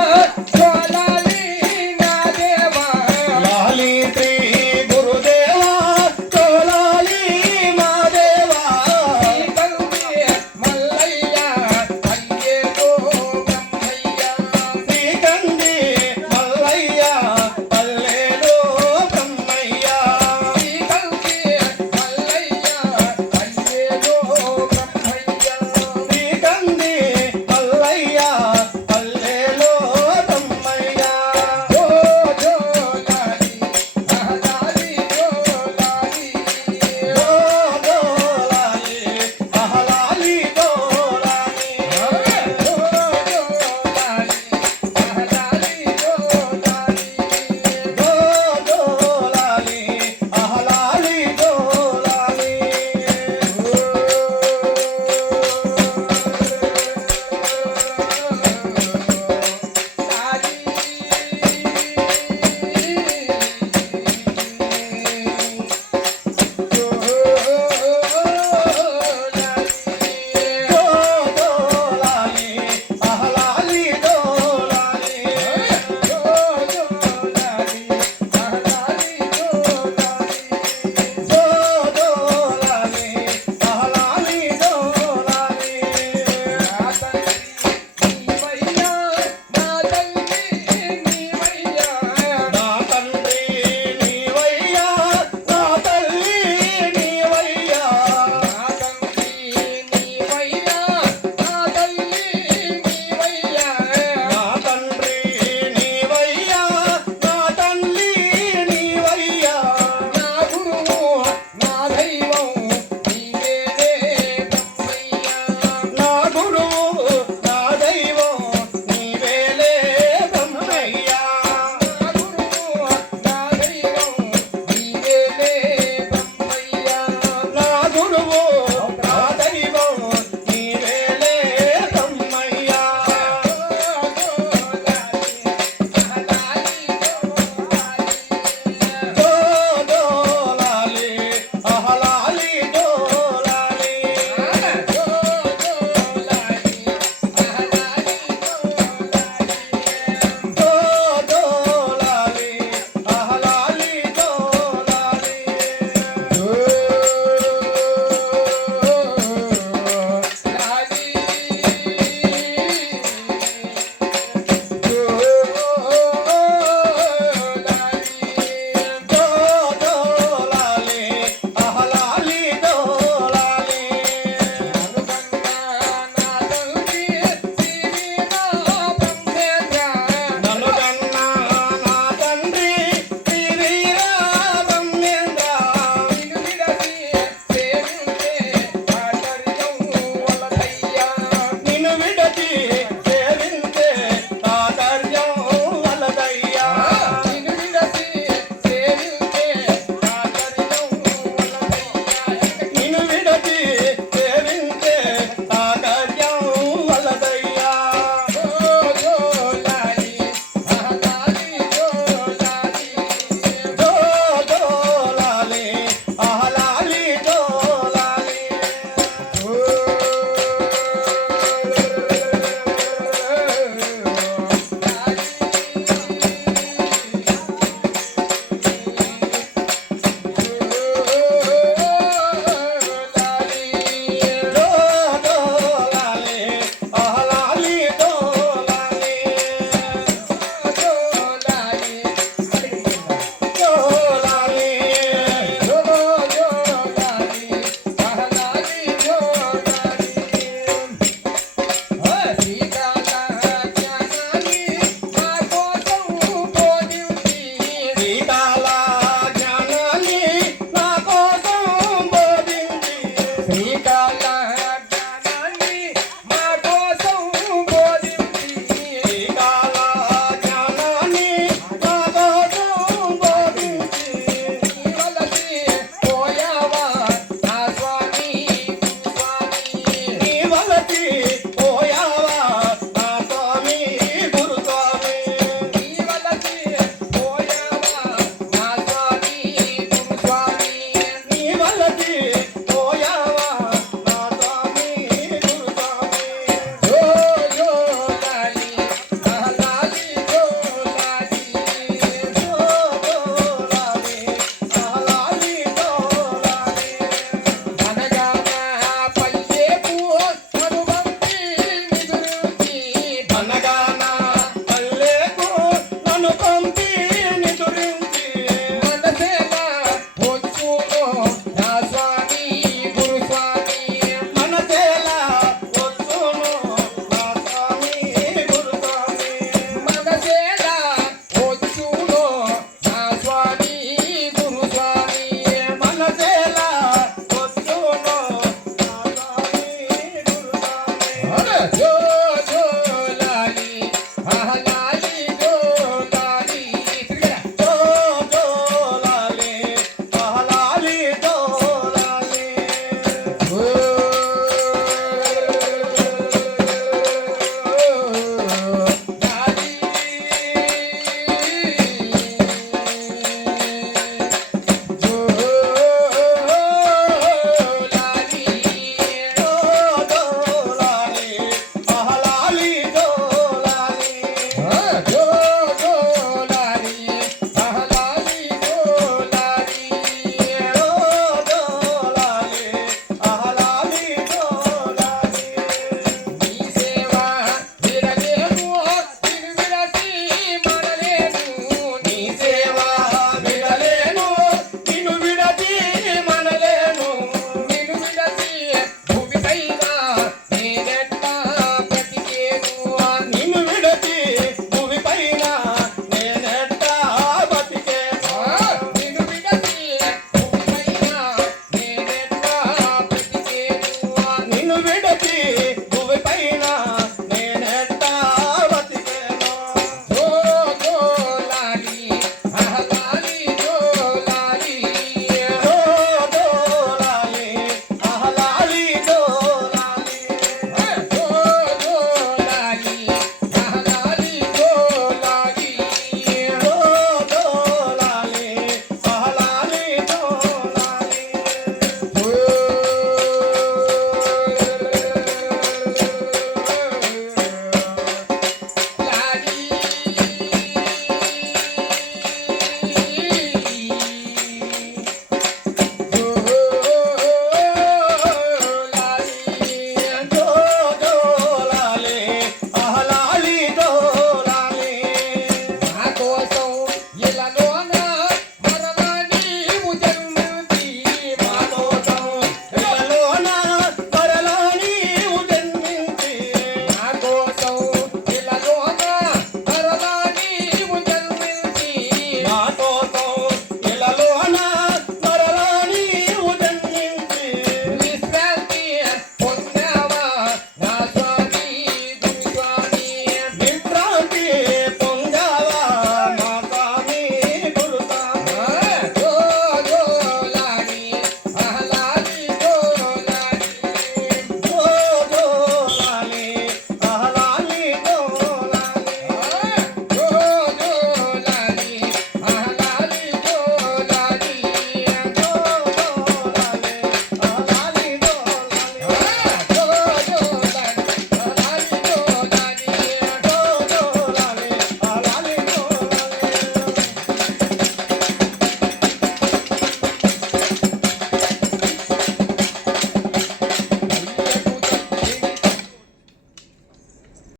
Oh,